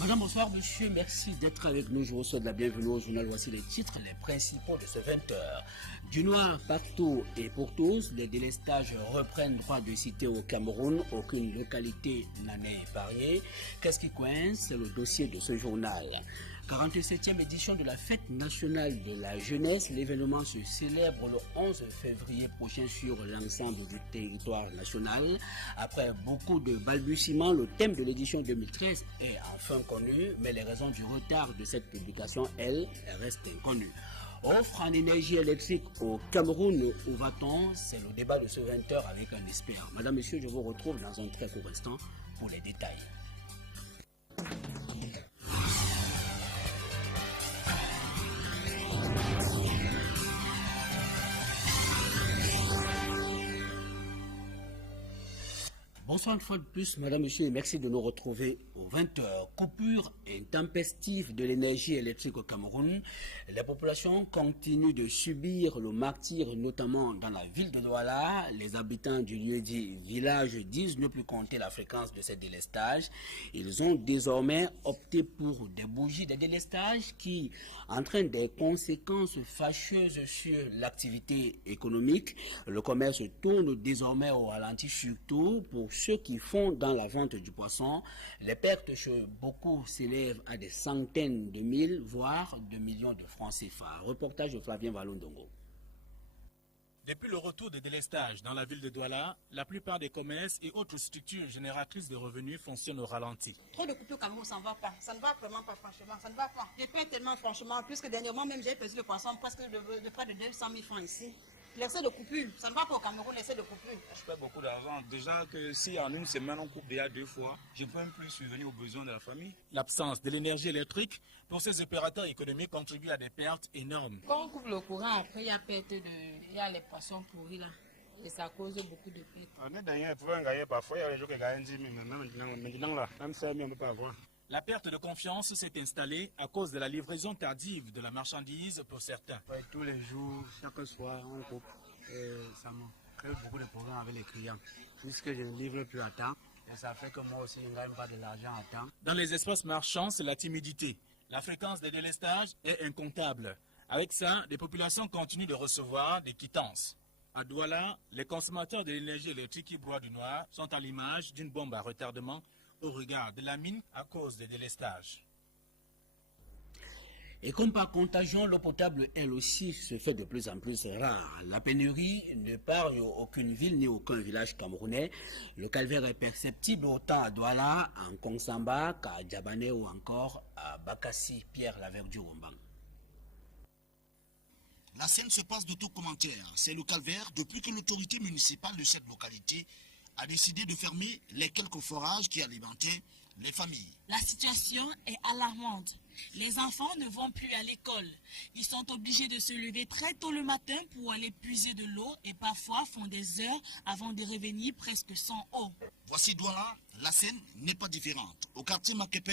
Madame, bonsoir, monsieur, merci d'être avec nous. Je vous souhaite la bienvenue au journal. Voici les titres, les principaux de ce 20h. Du noir partout et pour tous, les délestages reprennent droit de cité au Cameroun. Aucune localité n'en est épargnée. Qu'est-ce qui coince? C'est le dossier de ce journal. 47e édition de la Fête nationale de la jeunesse. L'événement se célèbre le 11 février prochain sur l'ensemble du territoire national. Après beaucoup de balbutiements, le thème de l'édition 2013 est enfin connu, mais les raisons du retard de cette publication, elles, restent inconnues. Offre en énergie électrique au Cameroun, où va-t-on? C'est le débat de ce 20h avec un expert. Madame, Monsieur, je vous retrouve dans un très court instant pour les détails. Bonsoir une fois de plus, madame, monsieur, et merci de nous retrouver aux 20h. Coupure intempestive de l'énergie électrique au Cameroun. Les populations continuent de subir le martyre, notamment dans la ville de Douala. Les habitants du lieu-dit village disent ne plus compter la fréquence de ces délestages. Ils ont désormais opté pour des bougies de délestage qui entraînent des conséquences fâcheuses sur l'activité économique. Le commerce tourne désormais au ralenti, surtout pour ceux qui font dans la vente du poisson. Les pertes chez beaucoup s'élèvent à des centaines de mille, voire de millions de francs CFA. Reportage de Flavien Valondongo. Depuis le retour des délestages dans la ville de Douala, la plupart des commerces et autres structures génératrices de revenus fonctionnent au ralenti. Trop de coupures au Cameroun, ça ne va pas. Ça ne va vraiment pas, franchement. Ça ne va pas. Je paie tellement, franchement, puisque dernièrement même j'ai pesé le poisson presque de près de 200 000 francs ici. L'excès de coupure, ça ne va pas au Cameroun, l'excès de coupure. Je perds beaucoup d'argent. Déjà que si en une semaine on coupe déjà 2 fois, je ne peux même plus subvenir aux besoins de la famille. L'absence de l'énergie électrique pour ces opérateurs économiques contribue à des pertes énormes. Quand on coupe le courant, après il y a perte de... Il y a les poissons pourris là. Et ça cause beaucoup de pertes. On est d'ailleurs, pour gagner parfois, il y a des gens qui gagnent 10 000, mais maintenant là, même 5 000, on ne peut pas avoir. La perte de confiance s'est installée à cause de la livraison tardive de la marchandise pour certains. Ouais, tous les jours, chaque soir, on coupe. Et ça me crée beaucoup de problèmes avec les clients. Puisque je ne livre plus à temps. Et ça fait que moi aussi, je ne gagne pas de l'argent à temps. Dans les espaces marchands, c'est la timidité. La fréquence des délestages est incontable. Avec ça, les populations continuent de recevoir des quittances. À Douala, les consommateurs de l'énergie électrique qui broient du noir sont à l'image d'une bombe à retardement au regard de la mine à cause des délestages. Et comme par contagion, l'eau potable, elle aussi, se fait de plus en plus rare. La pénurie n'épargne aucune ville ni aucun village camerounais. Le calvaire est perceptible autant à Douala, en Kongsamba, qu'à Djabane ou encore à Bakassi, Pierre Laverdure-Wombang. La scène se passe de tout commentaire. C'est le calvaire depuis que l'autorité municipale de cette localité a décidé de fermer les quelques forages qui alimentaient les familles. La situation est alarmante. Les enfants ne vont plus à l'école. Ils sont obligés de se lever très tôt le matin pour aller puiser de l'eau et parfois font des heures avant de revenir presque sans eau. Voici Douala, la scène n'est pas différente. Au quartier Makepe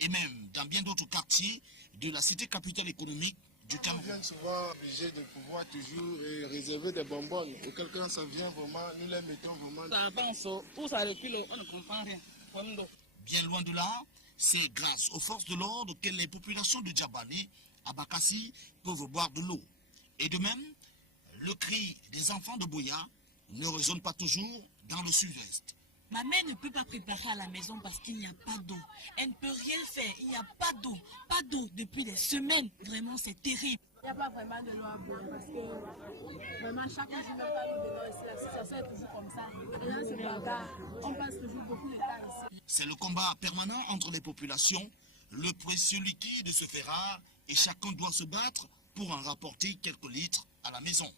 et même dans bien d'autres quartiers de la cité capitale économique du Cameroun. On vient souvent obligé de pouvoir toujours réserver des bonbonnes. Auquel cas ça vient vraiment, nous les mettons vraiment. Ça avance, où ça recule, on ne comprend rien. Bien loin de là, c'est grâce aux forces de l'ordre que les populations de Djabane à Bakassi peuvent boire de l'eau. Et de même, le cri des enfants de Boya ne résonne pas toujours dans le sud-est. Ma mère ne peut pas préparer à la maison parce qu'il n'y a pas d'eau. Elle ne peut rien faire, il n'y a pas d'eau depuis des semaines. Vraiment, c'est terrible. Il n'y a pas vraiment de l'eau à boire parce que vraiment chaque jour, il n'y a pas de l'eau ici. La situation est toujours comme ça. Les gens se bagarrent. On passe toujours beaucoup de temps ici. C'est le combat permanent entre les populations. Le précieux liquide se fait rare et chacun doit se battre pour en rapporter quelques litres à la maison.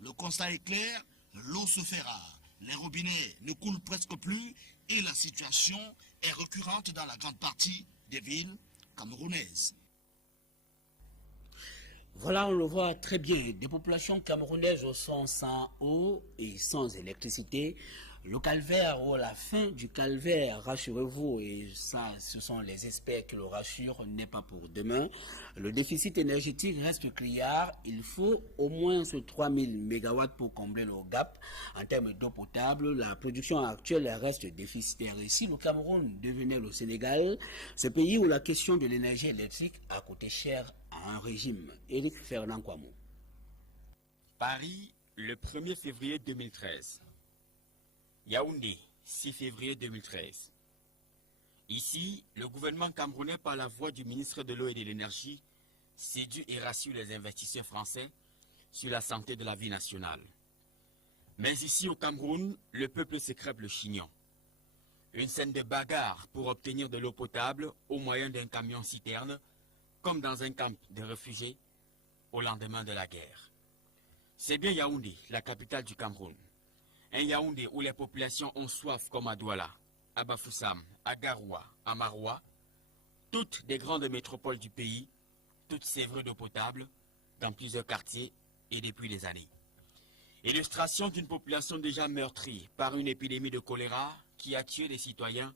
Le constat est clair, l'eau se fait rare. Les robinets ne coulent presque plus et la situation est récurrente dans la grande partie des villes camerounaises. Voilà, on le voit très bien, des populations camerounaises sont sans eau et sans électricité. Le calvaire ou la fin du calvaire, rassurez-vous, et ça, ce sont les experts qui le rassurent, n'est pas pour demain. Le déficit énergétique reste criard. Il faut au moins 3000 MW pour combler le gap. En termes d'eau potable, la production actuelle reste déficitaire. Et si le Cameroun devenait le Sénégal, ce pays où la question de l'énergie électrique a coûté cher à un régime. Éric Fernand Kouamou. Paris, le 1er février 2013. Yaoundé, 6 février 2013. Ici, le gouvernement camerounais, par la voix du ministre de l'Eau et de l'Énergie, séduit et rassure les investisseurs français sur la santé de la vie nationale. Mais ici, au Cameroun, le peuple se crêpe le chignon. Une scène de bagarre pour obtenir de l'eau potable au moyen d'un camion-citerne, comme dans un camp de réfugiés au lendemain de la guerre. C'est bien Yaoundé, la capitale du Cameroun. Un Yaoundé où les populations ont soif comme à Douala, à Bafoussam, à Garoua, à Maroua, toutes des grandes métropoles du pays, toutes sévrées d'eau potable, dans plusieurs quartiers et depuis des années. Illustration d'une population déjà meurtrie par une épidémie de choléra qui a tué des citoyens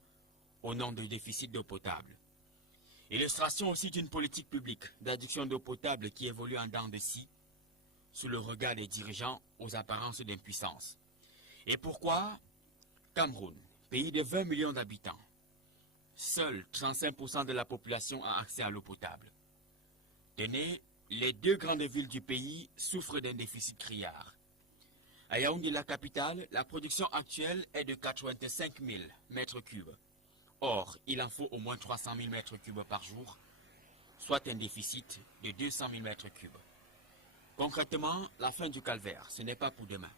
au nom de déficit d'eau potable. Illustration aussi d'une politique publique d'adduction d'eau potable qui évolue en dents de scie, sous le regard des dirigeants aux apparences d'impuissance. Et pourquoi Cameroun, pays de 20 millions d'habitants, seuls 35% de la population a accès à l'eau potable. Tenez, les deux grandes villes du pays souffrent d'un déficit criard. À Yaoundé, la capitale, la production actuelle est de 85 000 mètres cubes. Or, il en faut au moins 300 000 mètres cubes par jour, soit un déficit de 200 000 mètres cubes. Concrètement, la fin du calvaire, ce n'est pas pour demain.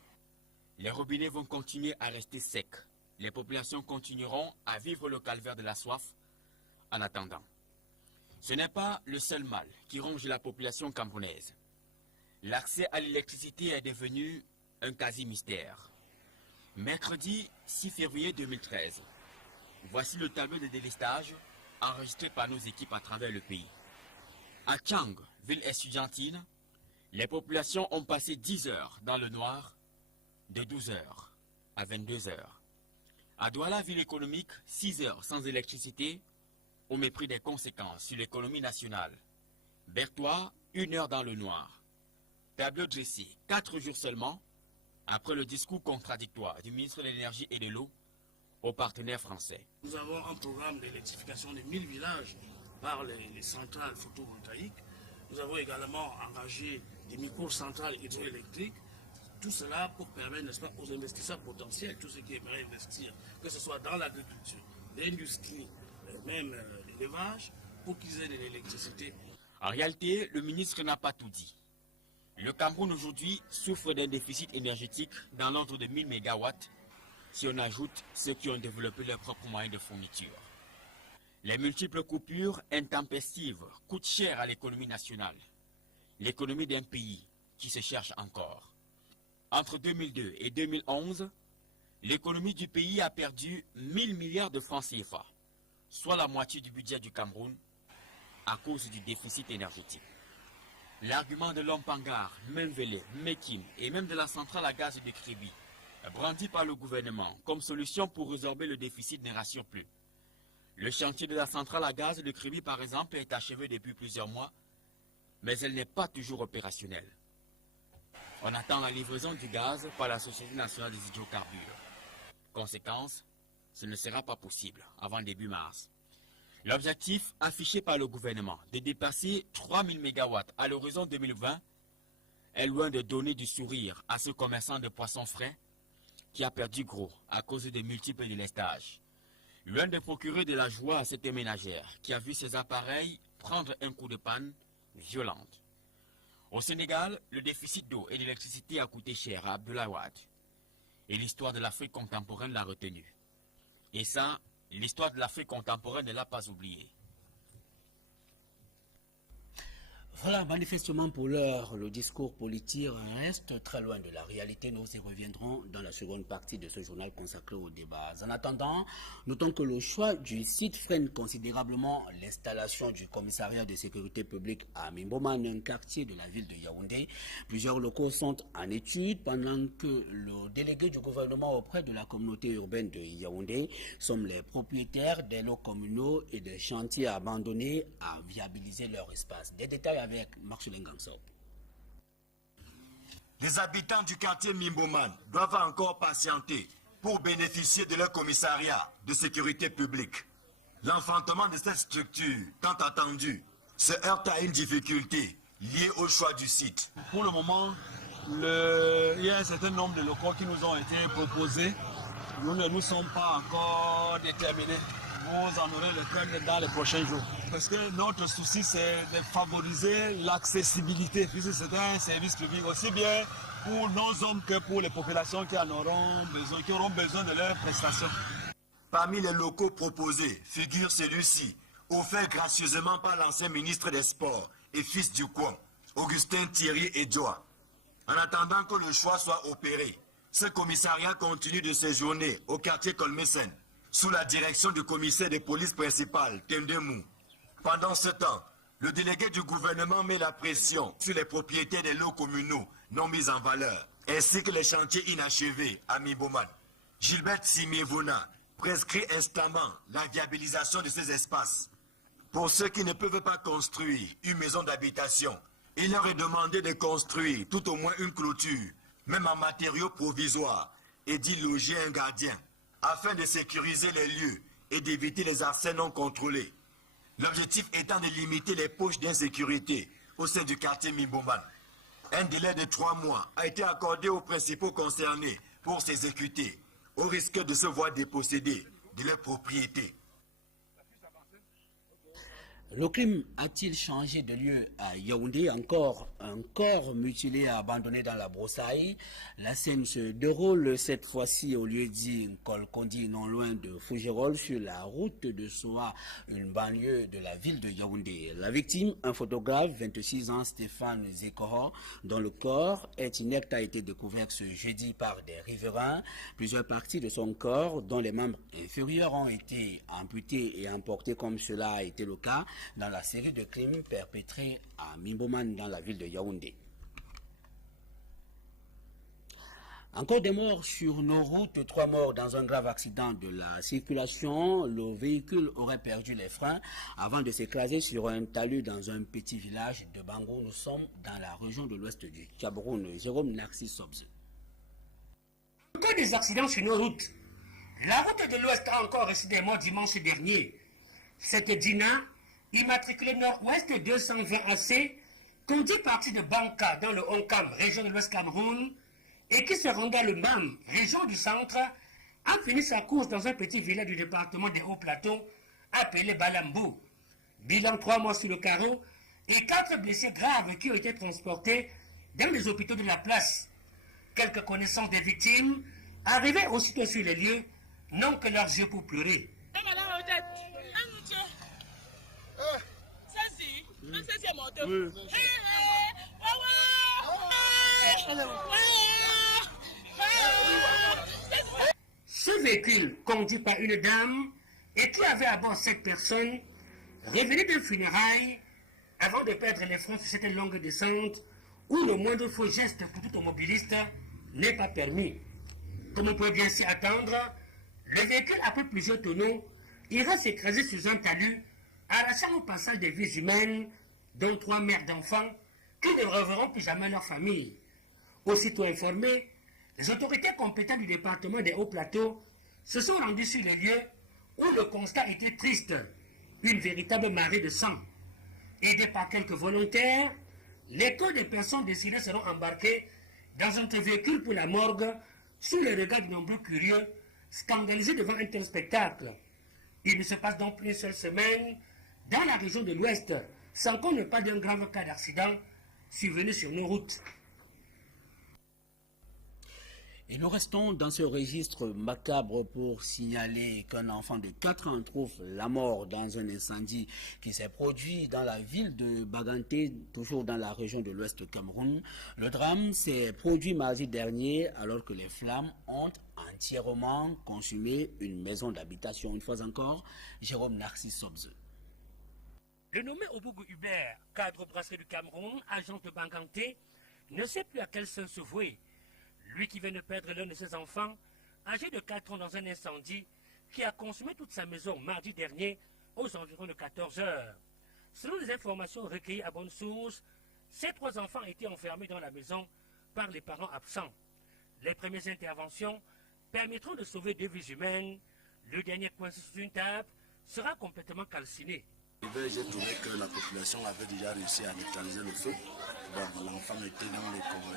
Les robinets vont continuer à rester secs. Les populations continueront à vivre le calvaire de la soif en attendant. Ce n'est pas le seul mal qui ronge la population camerounaise. L'accès à l'électricité est devenu un quasi-mystère. Mercredi 6 février 2013, voici le tableau de délestage enregistré par nos équipes à travers le pays. À Tchang, ville estudiantine, les populations ont passé 10 heures dans le noir, de 12 heures à 22 heures. À Douala, ville économique, 6 heures sans électricité, au mépris des conséquences sur l'économie nationale. Bertois, 1 heure dans le noir. Tableau dressé, 4 jours seulement, après le discours contradictoire du ministre de l'Énergie et de l'Eau aux partenaires français. Nous avons un programme d'électrification de 1000 villages par les centrales photovoltaïques. Nous avons également engagé des micro-centrales hydroélectriques. Tout cela pour permettre, n'est-ce pas, aux investisseurs potentiels, tous ceux qui aimeraient investir, que ce soit dans l'agriculture, l'industrie, même l'élevage, pour qu'ils aient de l'électricité. En réalité, le ministre n'a pas tout dit. Le Cameroun aujourd'hui souffre d'un déficit énergétique dans l'ordre de 1000 MW, si on ajoute ceux qui ont développé leurs propres moyens de fourniture. Les multiples coupures intempestives coûtent cher à l'économie nationale, l'économie d'un pays qui se cherche encore. Entre 2002 et 2011, l'économie du pays a perdu 1000 milliards de francs CFA, soit la moitié du budget du Cameroun, à cause du déficit énergétique. L'argument de Lompangar, Menvele, Mekim et même de la centrale à gaz de Kribi, brandi par le gouvernement comme solution pour résorber le déficit, ne rassure plus. Le chantier de la centrale à gaz de Kribi, par exemple, est achevé depuis plusieurs mois, mais elle n'est pas toujours opérationnelle. On attend la livraison du gaz par la Société nationale des hydrocarbures. Conséquence, ce ne sera pas possible avant début mars. L'objectif affiché par le gouvernement de dépasser 3000 MW à l'horizon 2020 est loin de donner du sourire à ce commerçant de poissons frais qui a perdu gros à cause des multiples délestages. Loin de procurer de la joie à cette ménagère qui a vu ses appareils prendre un coup de panne violente. Au Sénégal, le déficit d'eau et d'électricité a coûté cher à Abdoulaye Wade. Et l'histoire de l'Afrique contemporaine l'a retenu. Et ça, l'histoire de l'Afrique contemporaine ne l'a pas oublié. Voilà, manifestement pour l'heure, le discours politique reste très loin de la réalité. Nous y reviendrons dans la seconde partie de ce journal consacré aux débats. En attendant, notons que le choix du site freine considérablement l'installation du commissariat de sécurité publique à Mimboman, un quartier de la ville de Yaoundé. Plusieurs locaux sont en étude pendant que le délégué du gouvernement auprès de la communauté urbaine de Yaoundé sommes les propriétaires des lots communaux et des chantiers abandonnés à viabiliser leur espace. Des détails avec Marcelin Gangsop. Les habitants du quartier Mimboman doivent encore patienter pour bénéficier de leur commissariat de sécurité publique. L'enfantement de cette structure, tant attendue, se heurte à une difficulté liée au choix du site. Pour le moment, il y a un certain nombre de locaux qui nous ont été proposés. Nous ne nous sommes pas encore déterminés. Vous en aurez le temps dans les prochains jours. Parce que notre souci, c'est de favoriser l'accessibilité, puisque c'est un service public, aussi bien pour nos hommes que pour les populations qui auront besoin de leurs prestations. Parmi les locaux proposés figure celui-ci, offert gracieusement par l'ancien ministre des Sports et fils du coin, Augustin Thierry Edjoa. En attendant que le choix soit opéré, ce commissariat continue de séjourner au quartier Colmesen, sous la direction du commissaire de police principal, Tendemou. Pendant ce temps, le délégué du gouvernement met la pression sur les propriétaires des lots communaux non mis en valeur, ainsi que les chantiers inachevés à Mimboman. Gilbert Simievona prescrit instamment la viabilisation de ces espaces. Pour ceux qui ne peuvent pas construire une maison d'habitation, il leur est demandé de construire tout au moins une clôture, même en matériaux provisoires, et d'y loger un gardien, afin de sécuriser les lieux et d'éviter les accès non contrôlés. L'objectif étant de limiter les poches d'insécurité au sein du quartier Mimboman. Un délai de 3 mois a été accordé aux principaux concernés pour s'exécuter, au risque de se voir déposséder de leurs propriétés. Le crime a-t-il changé de lieu à Yaoundé? Encore un corps mutilé abandonné dans la broussaille. La scène se déroule cette fois-ci au lieu dit Kolkondi, non loin de Fougerolles, sur la route de Soa, une banlieue de la ville de Yaoundé. La victime, un photographe, 26 ans, Stéphane Zekoro, dont le corps est inerte, a été découvert ce jeudi par des riverains. Plusieurs parties de son corps, dont les membres inférieurs, ont été amputées et emportées comme cela a été le cas dans la série de crimes perpétrés à Mimboman dans la ville de Yaoundé. Encore des morts sur nos routes, 3 morts dans un grave accident de la circulation. Le véhicule aurait perdu les freins avant de s'écraser sur un talus dans un petit village de Bango. Nous sommes dans la région de l'ouest du Cameroun. Jérôme Narcisse Sobze. Encore des accidents sur nos routes. La route de l'ouest a encore reçu des morts dimanche dernier. Cette Dina, immatriculée nord-ouest 220 AC, conduit partie de Banka dans le Onkam, région de l'Ouest Cameroun, et qui se rendait à le MAM, région du centre, a fini sa course dans un petit village du département des Hauts-Plateaux, appelé Balambou. Bilan 3 mois sur le carreau et 4 blessés graves qui ont été transportés dans les hôpitaux de la place. Quelques connaissances des victimes, arrivées aussitôt sur les lieux, n'ont que leurs yeux pour pleurer. Ce véhicule, conduit par une dame et qui avait à bord 7 personnes, revenait de funérailles avant de perdre les freins sur cette longue descente où le moindre faux geste pour tout automobiliste n'est pas permis. Comme on peut bien s'y attendre, le véhicule, après plusieurs tonneaux, ira s'écraser sur un talus, arrachant au passage des vies humaines, dont 3 mères d'enfants qui ne reverront plus jamais leur famille. Aussitôt informés, les autorités compétentes du département des Hauts-Plateaux se sont rendues sur les lieux où le constat était triste, une véritable marée de sang. Aidés par quelques volontaires, les corps des personnes décédées seront embarqués dans un véhicule pour la morgue sous le regard de nombreux curieux, scandalisés devant un tel spectacle. Il ne se passe donc plus une seule semaine dans la région de l'Ouest, sans qu'on ne parle d'un grave cas d'accident survenu sur nos routes. Et nous restons dans ce registre macabre pour signaler qu'un enfant de 4 ans trouve la mort dans un incendie qui s'est produit dans la ville de Baganté, toujours dans la région de l'ouest du Cameroun. Le drame s'est produit mardi dernier alors que les flammes ont entièrement consumé une maison d'habitation. Une fois encore, Jérôme Narcisse Sobze. Le nommé Obougou Hubert, cadre brasserie du Cameroun, agent de Baganté, ne sait plus à quel sein se vouer. Lui qui vient de perdre l'un de ses enfants, âgé de 4 ans dans un incendie, qui a consumé toute sa maison mardi dernier aux environs de 14 heures. Selon les informations recueillies à bonne source, ces 3 enfants étaient enfermés dans la maison par les parents absents. Les premières interventions permettront de sauver 2 vies humaines. Le dernier coincé sous une table sera complètement calciné. J'ai trouvé que la population avait déjà réussi à neutraliser le feu. Bon, l'enfant était dans les décombres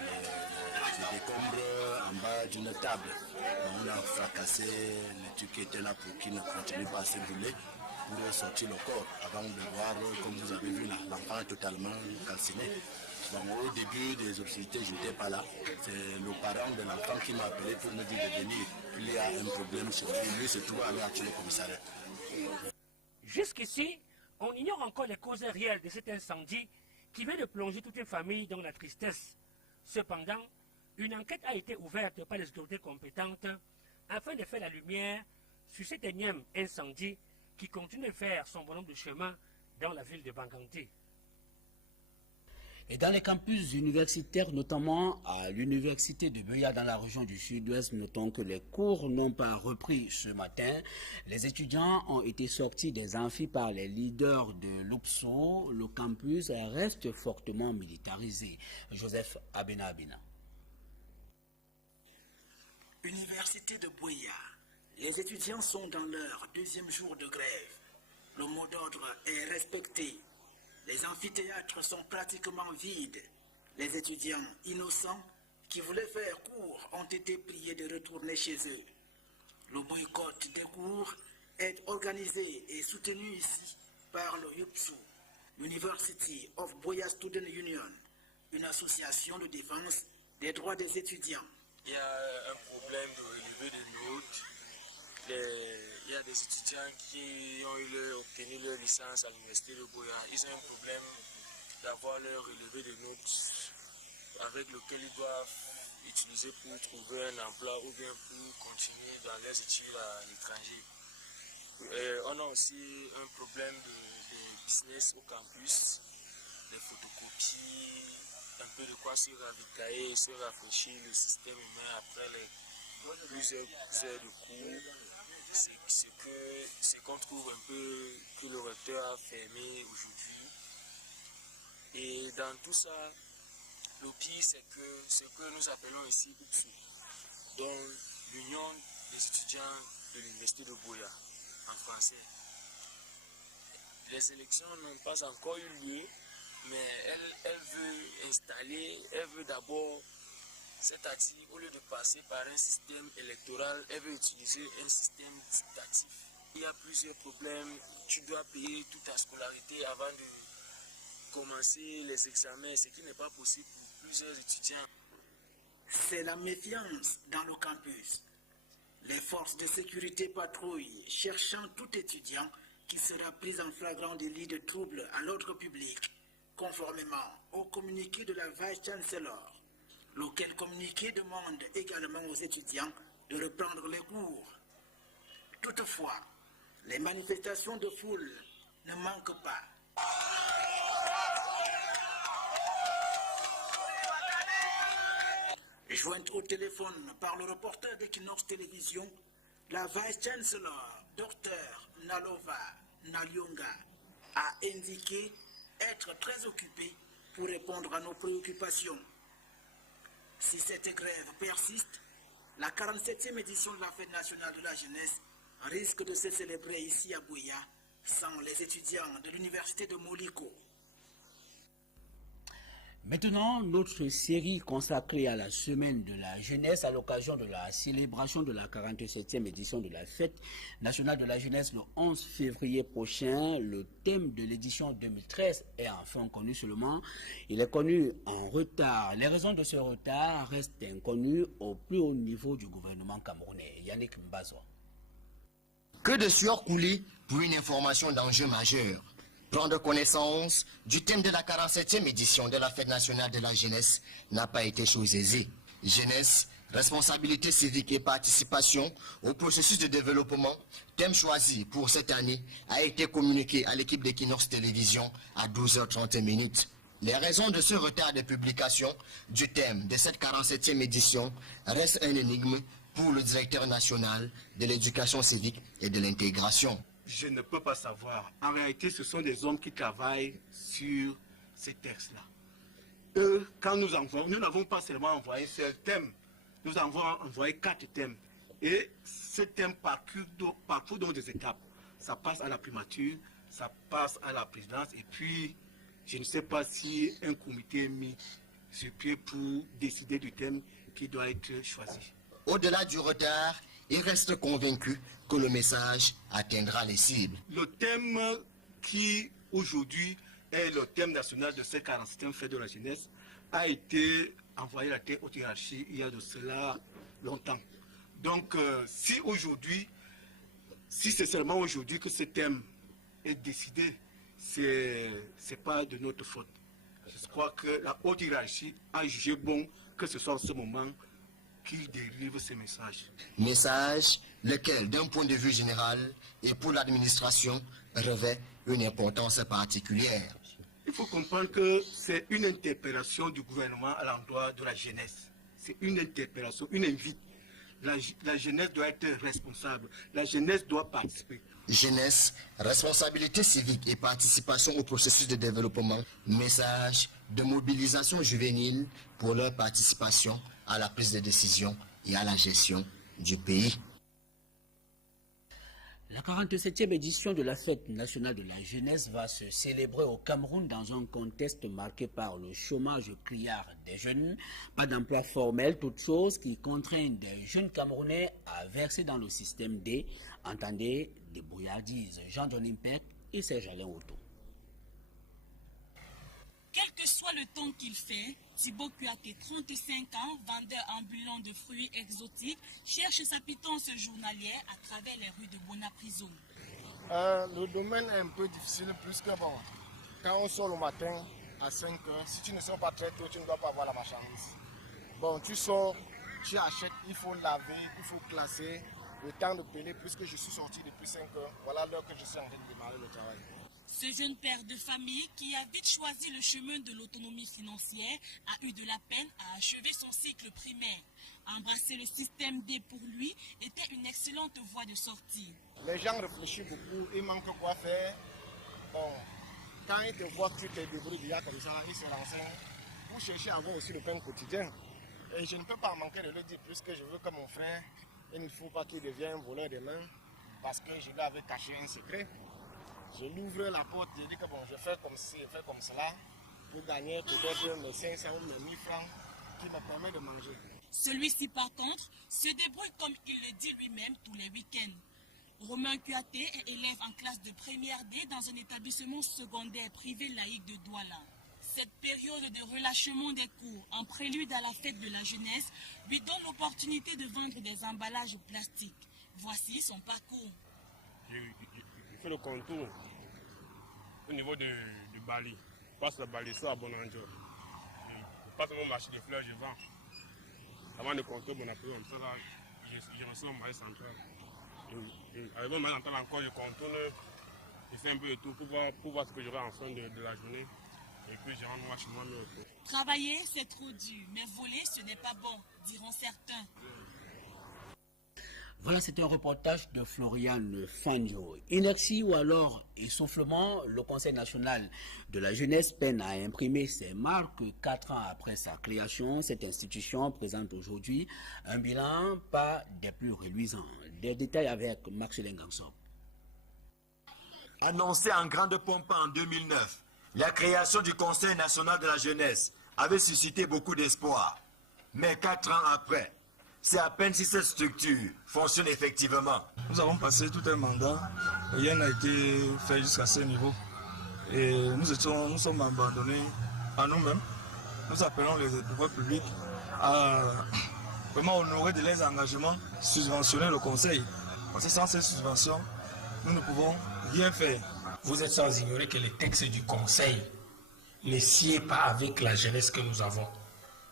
en bas d'une table. Bon, on a fracassé les trucs qui étaient là pour qu'ils ne continuent pas à se brûler pour sortir le corps. Avant de voir, comme vous avez vu, l'enfant est totalement calciné. Bon, au début des hostilités, je n'étais pas là. C'est le parent de l'enfant qui m'a appelé pour me dire de venir. Il y a un problème chez lui. Lui se trouve à aller au commissariat. Jusqu'ici, on ignore encore les causes réelles de cet incendie qui vient de plonger toute une famille dans la tristesse. Cependant, une enquête a été ouverte par les autorités compétentes afin de faire la lumière sur cet énième incendie qui continue de faire son bonhomme de chemin dans la ville de Baganté. Et dans les campus universitaires, notamment à l'université de Buea dans la région du sud-ouest, notons que les cours n'ont pas repris ce matin. Les étudiants ont été sortis des amphis par les leaders de l'UPSO. Le campus reste fortement militarisé. Joseph Abena. Université de Buea. Les étudiants sont dans leur 2e jour de grève. Le mot d'ordre est respecté. Les amphithéâtres sont pratiquement vides. Les étudiants innocents qui voulaient faire cours ont été priés de retourner chez eux. Le boycott des cours est organisé et soutenu ici par le UPSU, University of Buea Student Union, une association de défense des droits des étudiants. Il y a un problème de relevé des notes. Il y a des étudiants qui ont obtenu leur licence à l'université de Buea. Ils ont un problème d'avoir leur relevé de notes avec lequel ils doivent utiliser pour trouver un emploi ou bien pour continuer dans leurs études à l'étranger. On a aussi un problème de business au campus, des photocopies, un peu de quoi se ravitailler, se rafraîchir le système humain après les plusieurs heures de cours. C'est qu'on trouve un peu que le recteur a fermé aujourd'hui. Et dans tout ça, le pire, c'est que ce que nous appelons ici UPSU, donc l'Union des étudiants de l'université de Buea, en français. Les élections n'ont pas encore eu lieu, mais elle veut installer, elle veut d'abord, c'est-à-dire au lieu de passer par un système électoral, elle veut utiliser un système dictatif. Il y a plusieurs problèmes, tu dois payer toute ta scolarité avant de commencer les examens, ce qui n'est pas possible pour plusieurs étudiants. C'est la méfiance dans le campus. Les forces de sécurité patrouillent, cherchant tout étudiant qui sera pris en flagrant délit de trouble à l'ordre public, conformément au communiqué de la Vice-Chancellor, lequel communiqué demande également aux étudiants de reprendre les cours. Toutefois, les manifestations de foule ne manquent pas. Jointe au téléphone par le reporter d'Equinox Télévision, la Vice-Chancellor, Dr Nalova Nalyonga, a indiqué être très occupée pour répondre à nos préoccupations. Si cette grève persiste, la 47e édition de la Fête nationale de la jeunesse risque de se célébrer ici à Buea sans les étudiants de l'université de Moliko. Maintenant, notre série consacrée à la semaine de la jeunesse à l'occasion de la célébration de la 47e édition de la fête nationale de la jeunesse le 11 février prochain. Le thème de l'édition 2013 est enfin connu seulement. Il est connu en retard. Les raisons de ce retard restent inconnues au plus haut niveau du gouvernement camerounais. Yannick Mbazwa. Que de sueur coulée pour une information d'enjeu majeur. Prendre connaissance du thème de la 47e édition de la Fête nationale de la jeunesse n'a pas été chose aisée. Jeunesse, responsabilité civique et participation au processus de développement, thème choisi pour cette année, a été communiqué à l'équipe d'Equinox Télévision à 12h30. Les raisons de ce retard de publication du thème de cette 47e édition restent un énigme pour le directeur national de l'éducation civique et de l'intégration. Je ne peux pas savoir. En réalité, ce sont des hommes qui travaillent sur ces textes-là. Eux, quand nous envoyons, nous n'avons pas seulement envoyé ce thème, nous avons envoyé 4 thèmes. Et ce thème parcourt donc des étapes. Ça passe à la primature, ça passe à la présidence, et puis je ne sais pas si un comité est mis sur pied pour décider du thème qui doit être choisi. Au-delà du retard, il reste convaincu que le message atteindra les cibles. Le thème qui aujourd'hui est le thème national de cette 47e fête de la jeunesse a été envoyé à la haute hiérarchie il y a de cela longtemps. Donc si c'est seulement aujourd'hui que ce thème est décidé, c'est pas de notre faute. Je crois que la haute hiérarchie a jugé bon que ce soit en ce moment qu'il délivre ces messages. Message lequel, d'un point de vue général et pour l'administration, revêt une importance particulière. Il faut comprendre que c'est une interpellation du gouvernement à l'endroit de la jeunesse. C'est une interpellation, une invite. La jeunesse doit être responsable. La jeunesse doit participer. Jeunesse, responsabilité civique et participation au processus de développement. Message de mobilisation juvénile pour leur participation à la prise de décision et à la gestion du pays. La 47e édition de la Fête nationale de la jeunesse va se célébrer au Cameroun dans un contexte marqué par le chômage criard des jeunes, pas d'emploi formel, toute chose qui contraint des jeunes Camerounais à verser dans le système D, entendez, des brouillardises. Jean-John Impec et Serge Alain Otto. Quel que soit le temps qu'il fait, Thibaut Kuaté, 35 ans, vendeur ambulant de fruits exotiques, cherche sa pitance journalière à travers les rues de Bonaprison. Le domaine est un peu difficile puisque bon, quand on sort le matin à 5 heures, si tu ne sors pas très tôt, tu ne dois pas avoir la marchandise. Bon, tu sors, tu achètes, il faut laver, il faut classer, le temps de peler puisque je suis sorti depuis 5 heures. Voilà l'heure que je suis en train de démarrer le travail. Ce jeune père de famille qui a vite choisi le chemin de l'autonomie financière a eu de la peine à achever son cycle primaire. Embrasser le système D pour lui était une excellente voie de sortie. Les gens réfléchissent beaucoup, ils manquent quoi faire. Bon, quand ils te voient que tu te débrouilles déjà comme ça, ils se renseignent pour chercher à avoir aussi le pain quotidien. Et je ne peux pas manquer de le dire puisque je veux que mon frère, il ne faut pas qu'il devienne voleur de main parce que je lui avais caché un secret. Je lui ouvre la porte, je dis que bon, je fais comme ci, je fais comme cela pour gagner peut-être mes 500 ou mes 1000 francs qui me permet de manger. Celui-ci, par contre, se débrouille comme il le dit lui-même tous les week-ends. Romain Kuaté est élève en classe de première D dans un établissement secondaire privé laïque de Douala. Cette période de relâchement des cours, en prélude à la fête de la jeunesse, lui donne l'opportunité de vendre des emballages plastiques. Voici son parcours. Je fais le contour au niveau du Bali. Je passe le Bali, ça à Bonanjo. Je passe mon marché de fleurs, je vends. Avant de compter mon appel, comme ça, là, je reçois mon marché central. Avec mon marché central encore, je contourne, je fais un peu de tout pour voir ce que j'aurai en fin de la journée. Et puis je rentre moi chez moi. Travailler, c'est trop dur, mais voler, ce n'est pas bon, diront certains. Voilà, c'est un reportage de Florian Fagno. Inertie ou alors essoufflement, le Conseil national de la jeunesse peine à imprimer ses marques 4 ans après sa création. Cette institution présente aujourd'hui un bilan pas des plus reluisants. Des détails avec Maxime Gansop. Annoncé en grande pompe en 2009, la création du Conseil national de la jeunesse avait suscité beaucoup d'espoir. Mais 4 ans après, c'est à peine si cette structure fonctionne effectivement. Nous avons passé tout un mandat, rien n'a été fait jusqu'à ce niveau. Et nous sommes abandonnés à nous-mêmes. Nous appelons les pouvoirs publics à vraiment honorer de leurs engagements, subventionner le conseil. Parce que sans ces subventions, nous ne pouvons rien faire. Vous êtes sans ignorer que les textes du conseil ne sied pas avec la jeunesse que nous avons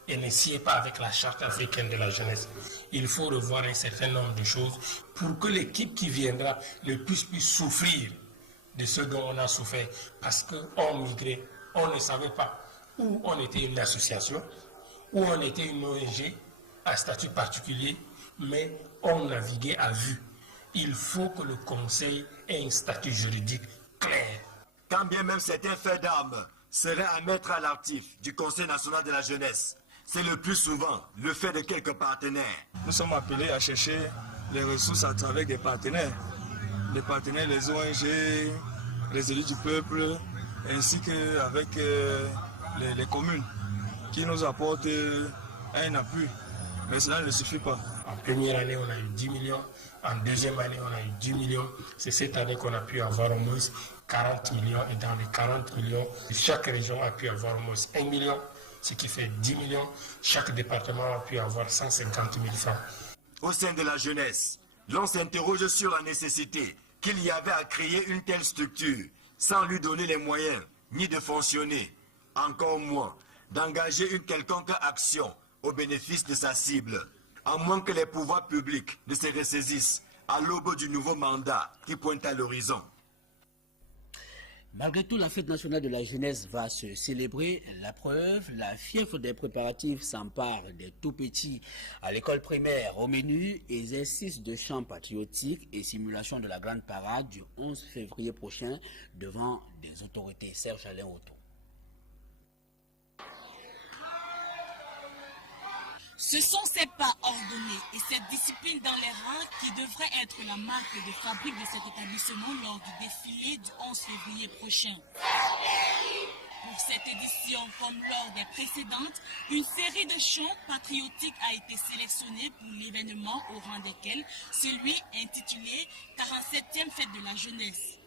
et ne sied pas avec la charte africaine de la jeunesse. Il faut revoir un certain nombre de choses pour que l'équipe qui viendra ne puisse plus souffrir de ce dont on a souffert. Parce qu'on migrait, on ne savait pas où on était une association, où on était une ONG à statut particulier, mais on naviguait à vue. Il faut que le conseil ait un statut juridique clair. Quand bien même certains faits d'armes seraient à mettre à l'actif du Conseil national de la jeunesse, c'est le plus souvent le fait de quelques partenaires. Nous sommes appelés à chercher les ressources à travers des partenaires. Les partenaires, les ONG, les élus du peuple, ainsi qu'avec les communes qui nous apportent un appui. Mais cela ne suffit pas. En première année, on a eu 10 millions. En deuxième année, on a eu 10 millions. C'est cette année qu'on a pu avoir au moins 40 millions. Et dans les 40 millions, chaque région a pu avoir au moins 1 million, ce qui fait 10 millions. Chaque département a pu avoir 150 000 francs. Au sein de la jeunesse, l'on s'interroge sur la nécessité qu'il y avait à créer une telle structure sans lui donner les moyens ni de fonctionner, encore moins d'engager une quelconque action au bénéfice de sa cible, à moins que les pouvoirs publics ne se ressaisissent à l'aube du nouveau mandat qui pointe à l'horizon. Malgré tout, la fête nationale de la jeunesse va se célébrer. La preuve, la fièvre des préparatifs s'empare des tout-petits à l'école primaire. Au menu, exercices de chants patriotiques et simulation de la grande parade du 11 février prochain devant des autorités. Serge Alain Otto. Ce sont ces pas ordonnés et cette discipline dans les rangs qui devrait être la marque de fabrique de cet établissement lors du défilé du 11 février prochain. Pour cette édition, comme lors des précédentes, une série de chants patriotiques a été sélectionnée pour l'événement, au rang desquels celui intitulé 47e fête de la jeunesse.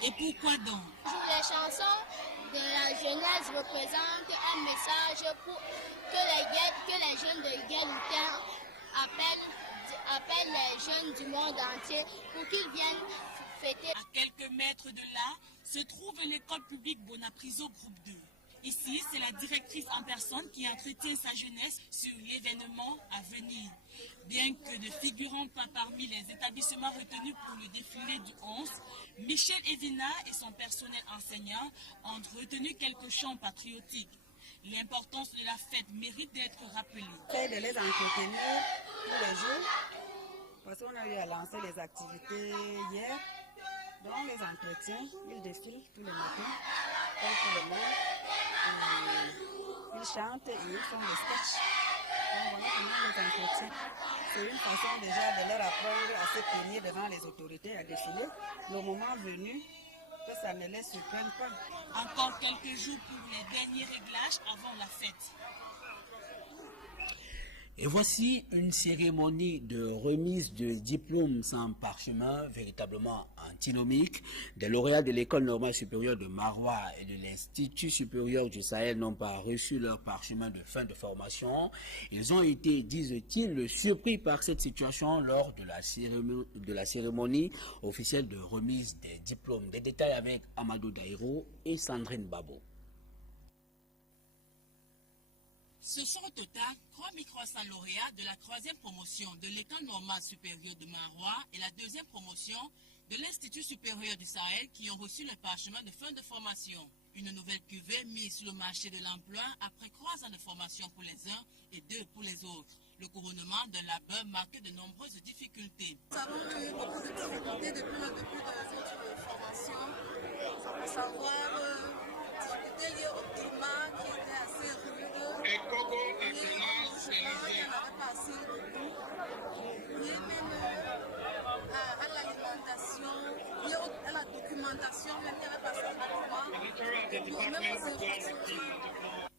Et pourquoi donc? Les chansons de la jeunesse représentent un message pour que les jeunes de Guelutern appellent les jeunes du monde entier pour qu'ils viennent fêter. À quelques mètres de là se trouve l'école publique Bonapriso groupe 2. Ici, c'est la directrice en personne qui entretient sa jeunesse sur l'événement à venir. Bien que ne figurant pas parmi les établissements retenus pour le défilé du 11, Michel Evina et son personnel enseignant ont retenu quelques chants patriotiques. L'importance de la fête mérite d'être rappelée. J'essaie de les entretenir tous les jours, parce qu'on a eu à lancer les activités hier. Donc les entretiens, ils défilent tous les matins, comme tout le monde. Ils chantent et ils font des sketchs. Donc voilà comment les entretiens. C'est une façon déjà de leur apprendre à se tenir devant les autorités, à défiler. Le moment venu, que ça ne les surprenne pas. Encore quelques jours pour les derniers réglages avant la fête. Et voici une cérémonie de remise de diplômes sans parchemin, véritablement antinomique. Des lauréats de l'École normale supérieure de Maroua et de l'Institut supérieur du Sahel n'ont pas reçu leur parchemin de fin de formation. Ils ont été, disent-ils, surpris par cette situation lors de la cérémonie officielle de remise des diplômes. Des détails avec Amadou Daïro et Sandrine Babo. Ce sont au total 3300 lauréats de la 3e promotion de l'École normale supérieure de Maroua et la 2e promotion de l'Institut supérieur du Sahel qui ont reçu le parchemin de fin de formation. Une nouvelle cuvée mise sur le marché de l'emploi après 3 ans de formation pour les uns et 2 pour les autres. Le couronnement de labeur marquait de nombreuses difficultés. Nous avons eu beaucoup de difficultés depuis le début de cette formation, à savoir difficultés liées au climat qui était assez rude. Et il n'y avait pas assez de boue. Et même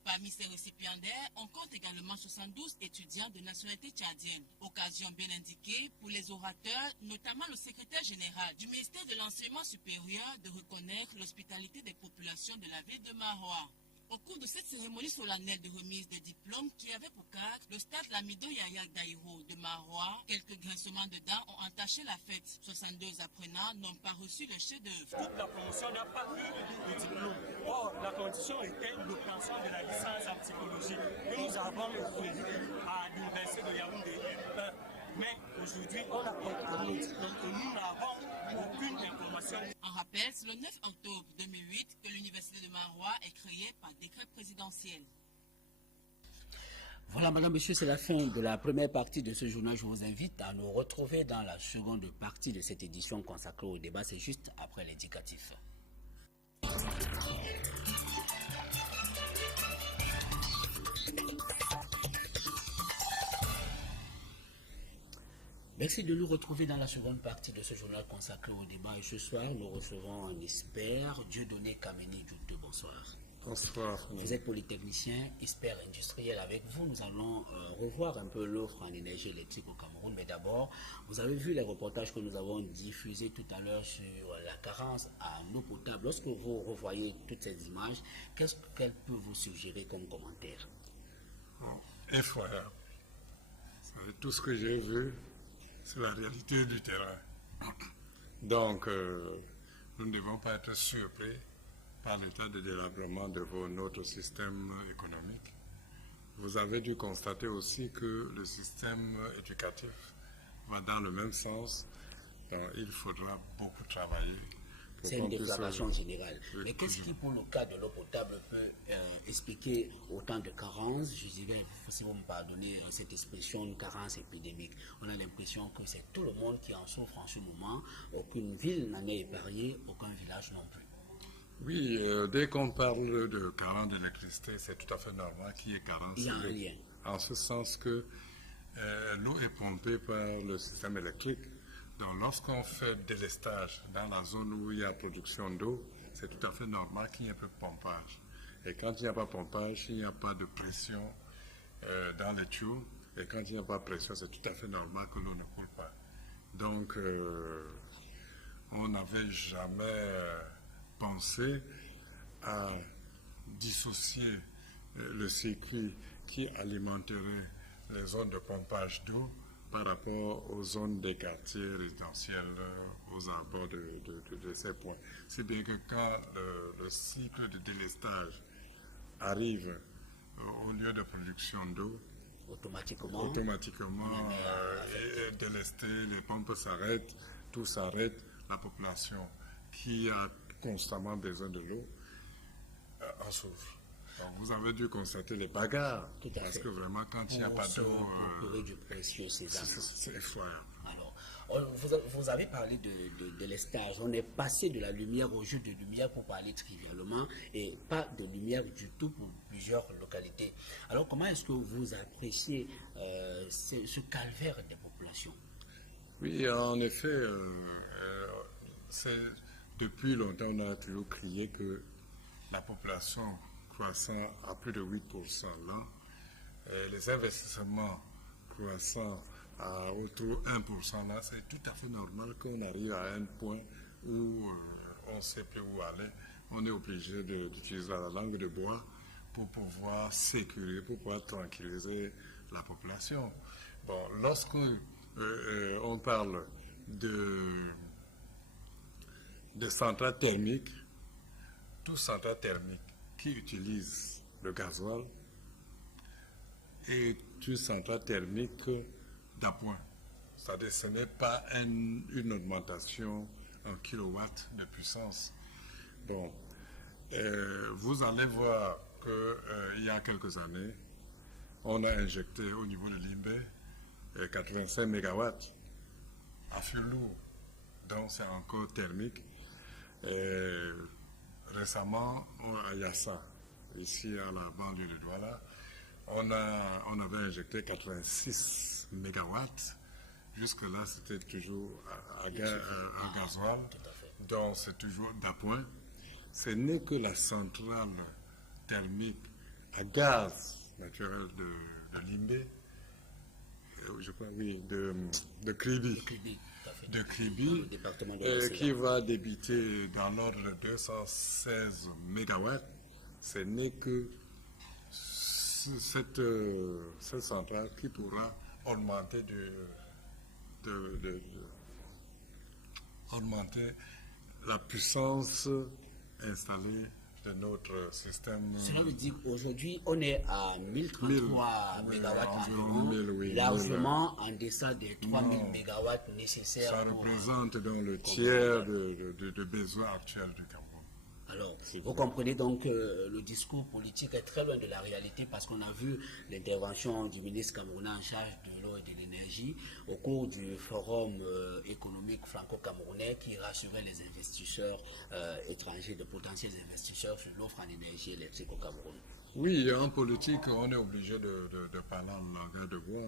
Parmi ces récipiendaires, on compte également 72 étudiants de nationalité tchadienne. Occasion bien indiquée pour les orateurs, notamment le secrétaire général du ministère de l'Enseignement supérieur, de reconnaître l'hospitalité des populations de la ville de Maroua. Au cours de cette cérémonie solennelle de remise des diplômes qui avait pour cadre le stade Lamido Yaya Daïro de Maroua, quelques grincements de dents ont entaché la fête. 62 apprenants n'ont pas reçu le chef-d'œuvre. Toute la promotion n'a pas eu de diplôme. Or, la condition était l'obtention de la licence en psychologie que nous avons obtenue à l'université de Yaoundé. Mais aujourd'hui, on a obtenu le diplôme et nous n'avons aucune information. On rappelle, c'est le 9 octobre 2008 que l'université de Maroua est créée par décret présidentiel. Voilà, madame, monsieur, c'est la fin de la première partie de ce journal. Je vous invite à nous retrouver dans la seconde partie de cette édition consacrée au débat. C'est juste après l'indicatif. Merci de nous retrouver dans la seconde partie de ce journal consacré au débat. Et ce soir, nous recevons un expert, Dieudonné Kameni Djoute. Bonsoir. Bonsoir. Vous êtes polytechnicien, expert industriel. Avec vous, nous allons revoir un peu l'offre en énergie électrique au Cameroun. Mais d'abord, vous avez vu les reportages que nous avons diffusés tout à l'heure sur la carence en eau potable. Lorsque vous revoyez toutes ces images, qu'est-ce qu'elles peuvent vous suggérer comme commentaire? Effroyable. Tout ce que j'ai vu, c'est la réalité du terrain. Donc, nous ne devons pas être surpris par l'état de délabrement de notre système économique. Vous avez dû constater aussi que le système éducatif va dans le même sens. Donc, il faudra beaucoup travailler. C'est une déclaration générale. Mais qu'est-ce qui, pour le cas de l'eau potable, peut expliquer autant de carences? Je dirais, si vous me pardonnez cette expression, une carence épidémique. On a l'impression que c'est tout le monde qui en souffre en ce moment. Aucune ville n'en est épargnée, aucun village non plus. Oui, dès qu'on parle de carence d'électricité, c'est tout à fait normal qu'il y ait carence. Il y a un lien. En ce sens que l'eau est pompée par le système électrique. Donc, lorsqu'on fait délestage dans la zone où il y a production d'eau, c'est tout à fait normal qu'il n'y ait pas de pompage. Et quand il n'y a pas de pompage, il n'y a pas de pression dans les tuyaux. Et quand il n'y a pas de pression, c'est tout à fait normal que l'eau ne coule pas. Donc, on n'avait jamais pensé à dissocier le circuit qui alimenterait les zones de pompage d'eau par rapport aux zones des quartiers résidentiels aux abords de ces points. C'est bien que quand le cycle de délestage arrive au lieu de production d'eau, automatiquement est délesté, les pompes s'arrêtent, tout s'arrête, la population qui a constamment besoin de l'eau en souffre. Donc vous avez dû constater les bagarres, parce que vraiment quand il n'y a pas d'eau, c'est effroyable. Alors, vous avez parlé de l'estage. On est passé de la lumière au jeu de lumière pour parler trivialement et pas de lumière du tout pour plusieurs localités. Alors comment est-ce que vous appréciez ce calvaire des populations? Oui, en effet, depuis longtemps on a toujours crié que la population croissant à plus de 8% là, et les investissements croissant à autour de 1% là, c'est tout à fait normal qu'on arrive à un point où on ne sait plus où aller. On est obligé d'utiliser la langue de bois pour pouvoir sécuriser, pour pouvoir tranquilliser la population. Bon, lorsque on parle de centrales thermiques, toute centrale thermique qui utilise le gasoil est une centrale thermique d'appoint. C'est-à-dire que ce n'est pas une augmentation en kilowatts de puissance. Bon, vous allez voir qu'il y a quelques années, on a injecté au niveau de Limbé 85 MW à feu lourd. Donc c'est encore thermique. Récemment, à Yassa, ici à la banlieue de Douala, on avait injecté 86 MW. Jusque-là, c'était toujours à gasoil. Donc, c'est toujours d'appoint. ce n'est que la centrale thermique à gaz naturel de Limbé, je crois, oui, de Kribi, qui va débiter dans l'ordre de 216 MW. Ce n'est que cette centrale qui pourra augmenter augmenter la puissance installée de notre système. Cela veut dire qu'aujourd'hui, on est à 1033 MW environ, largement en deçà des 3000 MW nécessaires. Ça représente donc le tiers de besoins actuels du Cameroun. Alors, vous comprenez donc que le discours politique est très loin de la réalité parce qu'on a vu l'intervention du ministre camerounais en charge de l'eau et de l'énergie au cours du forum économique franco-camerounais qui rassurait les investisseurs étrangers, de potentiels investisseurs sur l'offre en énergie électrique au Cameroun. Oui, en politique, on est obligé de parler en langage de bois.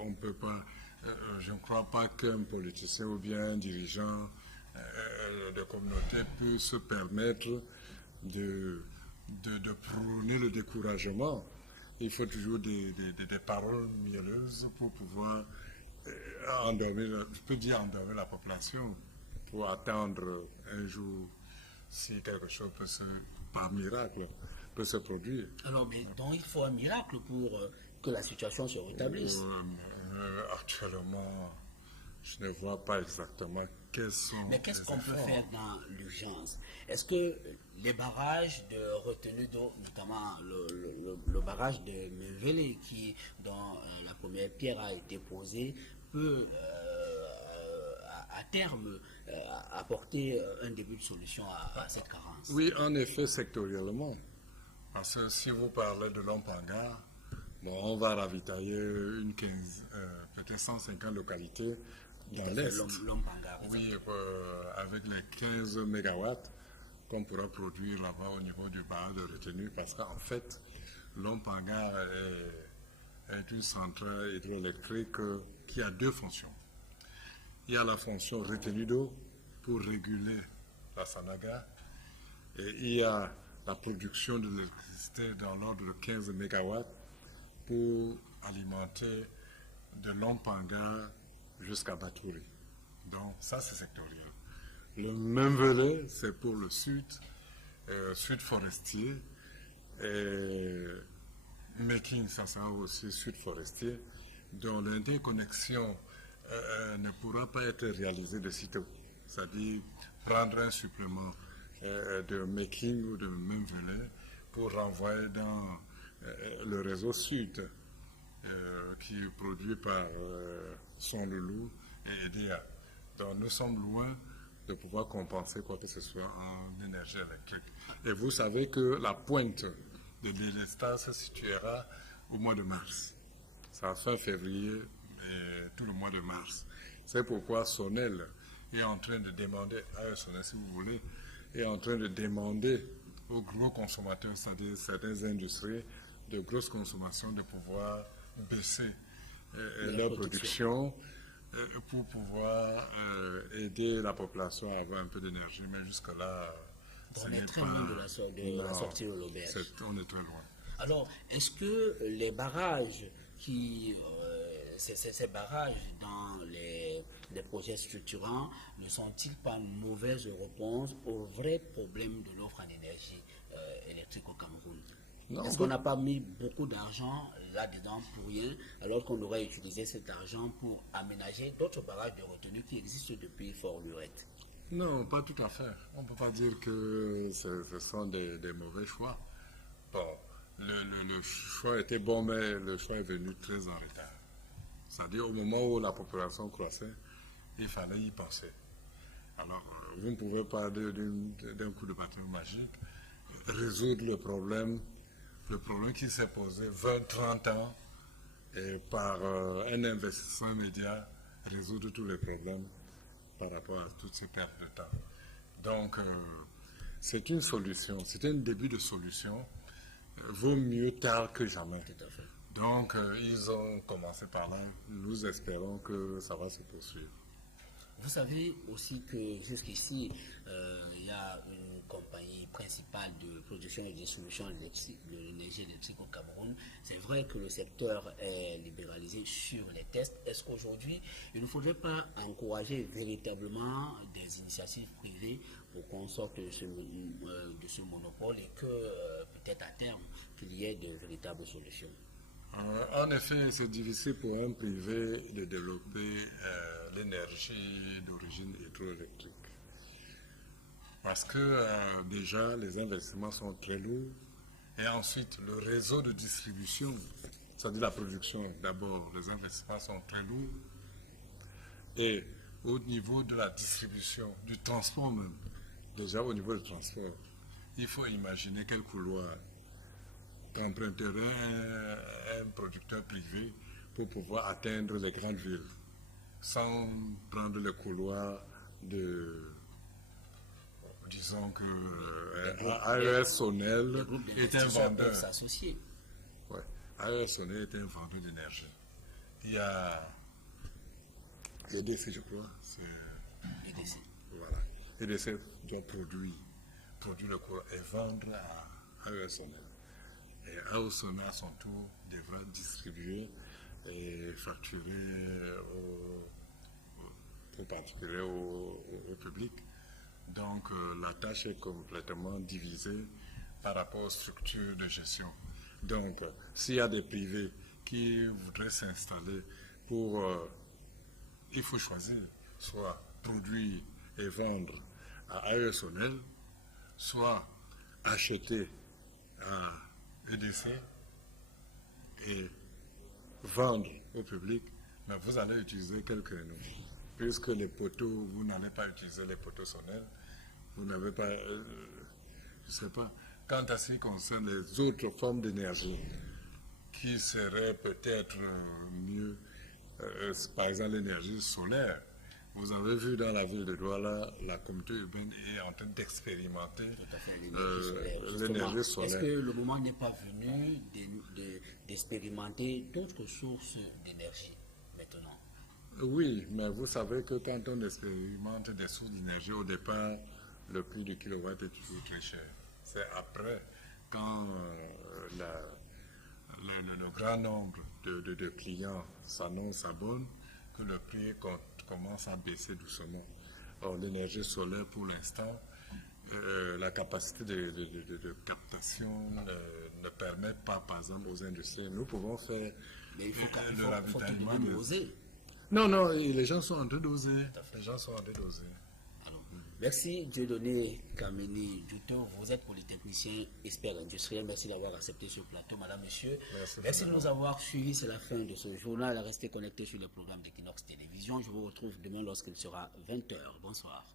On peut pas, je ne crois pas qu'un politicien ou bien un dirigeant de communauté peut se permettre de prôner le découragement. Il faut toujours des paroles mielleuses pour pouvoir endormir, je peux dire endormir la population, pour attendre un jour si quelque chose par miracle, peut se produire. Alors, mais donc il faut un miracle pour que la situation se rétablisse. Actuellement, je ne vois pas exactement quels sont. Mais qu'est-ce qu'on peut faire dans l'urgence? Est-ce que les barrages de retenue d'eau, notamment le barrage de Mevele, dont la première pierre a été posée, peut à terme apporter un début de solution à cette carence? Oui, en effet, sectoriellement. Parce que si vous parlez de Lompanga, bon, on va ravitailler peut-être 150 localités dans l'Est. Oui, avec les 15 MW qu'on pourra produire là-bas au niveau du barrage de retenue, parce qu'en fait, Lompanga est une centrale hydroélectrique qui a deux fonctions. Il y a la fonction retenue d'eau pour réguler la Sanaga, et il y a la production de l'électricité dans l'ordre de 15 MW pour alimenter de Lompanga jusqu'à Batouri. Donc ça c'est sectoriel. Le même volet c'est pour le sud forestier, et Making ça sera aussi sud forestier, dont l'interconnexion ne pourra pas être réalisée de sitôt. C'est-à-dire prendre un supplément de Making ou de même volet pour renvoyer dans le réseau sud qui est produit par Son Loulou et EDA. Donc nous sommes loin de pouvoir compenser quoi que ce soit en énergie électrique. Et vous savez que la pointe de délestage se situera au mois de mars. C'est à fin février et tout le mois de mars. C'est pourquoi Sonel est en train de demander, Sonel si vous voulez, est en train de demander aux gros consommateurs, c'est-à-dire certaines industries de grosse consommation, de pouvoir baisser leur production pour pouvoir aider la population à avoir un peu d'énergie. Mais jusque-là, on est très loin de la sortie de l'auberge. On est très loin. Alors, est-ce que les barrages ces barrages dans les projets structurants ne sont-ils pas une mauvaise réponse au vrai problème de l'offre en énergie électrique au Cameroun? Est-ce qu'on n'a pas mis beaucoup d'argent là-dedans pour rien, alors qu'on aurait utilisé cet argent pour aménager d'autres barrages de retenue qui existent depuis Fort-Lurette? Non, pas tout à fait. On ne peut pas dire que ce sont des mauvais choix. Bon, le choix était bon, mais le choix est venu très en retard. C'est-à-dire au moment où la population croissait, il fallait y penser. Alors, vous ne pouvez pas d'un coup de bâton magique résoudre le problème qui s'est posé 20-30 ans, et par un investissement immédiat, résoudre tous les problèmes par rapport à toutes ces pertes de temps. Donc, c'est une solution, c'est un début de solution. Vaut mieux tard que jamais. Tout à fait. Donc, ils ont commencé par là. Nous espérons que ça va se poursuivre. Vous savez aussi que jusqu'ici, il y a une compagnie principale de production et distribution de l'énergie électrique au Cameroun. C'est vrai que le secteur est libéralisé sur les tests. Est-ce qu'aujourd'hui, il ne faudrait pas encourager véritablement des initiatives privées pour qu'on sorte de ce monopole et que peut-être à terme, qu'il y ait de véritables solutions? En effet, c'est difficile pour un privé de développer l'énergie d'origine hydroélectrique. Parce que déjà, les investissements sont très lourds. Et ensuite, le réseau de distribution, c'est-à-dire la production, d'abord, les investissements sont très lourds. Et au niveau de la distribution, du transport même, déjà au niveau du transport, il faut imaginer quel couloir qu'emprunterait un producteur privé pour pouvoir atteindre les grandes villes, sans prendre le couloir de... Disons que AES Sonel est un vendeur. Ouais, AES Sonel est un vendeur d'énergie. Il y a EDC, je crois. EDC. Voilà. EDC doit produire le courant et vendre à AES Sonel. Et AES Sonel, à son tour, devra distribuer et facturer en particulier au public. Donc la tâche est complètement divisée par rapport aux structures de gestion. Donc s'il y a des privés qui voudraient s'installer pour... il faut choisir, soit produire et vendre à AES Sonel, soit acheter à EDC et vendre au public, mais vous allez utiliser quelques noms. Puisque les poteaux, vous n'allez pas utiliser les poteaux Sonel, vous n'avez pas, je ne sais pas. Quant à ce qui concerne les autres formes d'énergie, qui seraient peut-être mieux, par exemple l'énergie solaire, vous avez vu dans la ville de Douala, la communauté urbaine est en train d'expérimenter l'énergie solaire. Est-ce que le moment n'est pas venu d'expérimenter d'autres sources d'énergie maintenant? Oui, mais vous savez que quand on expérimente des sources d'énergie, au départ, le prix du kilowatt est toujours très cher. C'est après, quand le grand nombre de clients s'abonnent, que le prix commence à baisser doucement. Or, l'énergie solaire, pour l'instant, la capacité de captation ne permet pas, par exemple, aux industries. Nous pouvons faire le ravitaillement de... Non, les gens sont en train d'oser. Les gens sont en train d'oser. Merci Dieudonné Kameni Douto, vous êtes polytechnicien, expert industriel. Merci d'avoir accepté ce plateau, madame, monsieur. Merci de nous avoir suivis. C'est la fin de ce journal. Restez connectés sur le programme d'Equinox Télévision. Je vous retrouve demain lorsqu'il sera 20h. Bonsoir.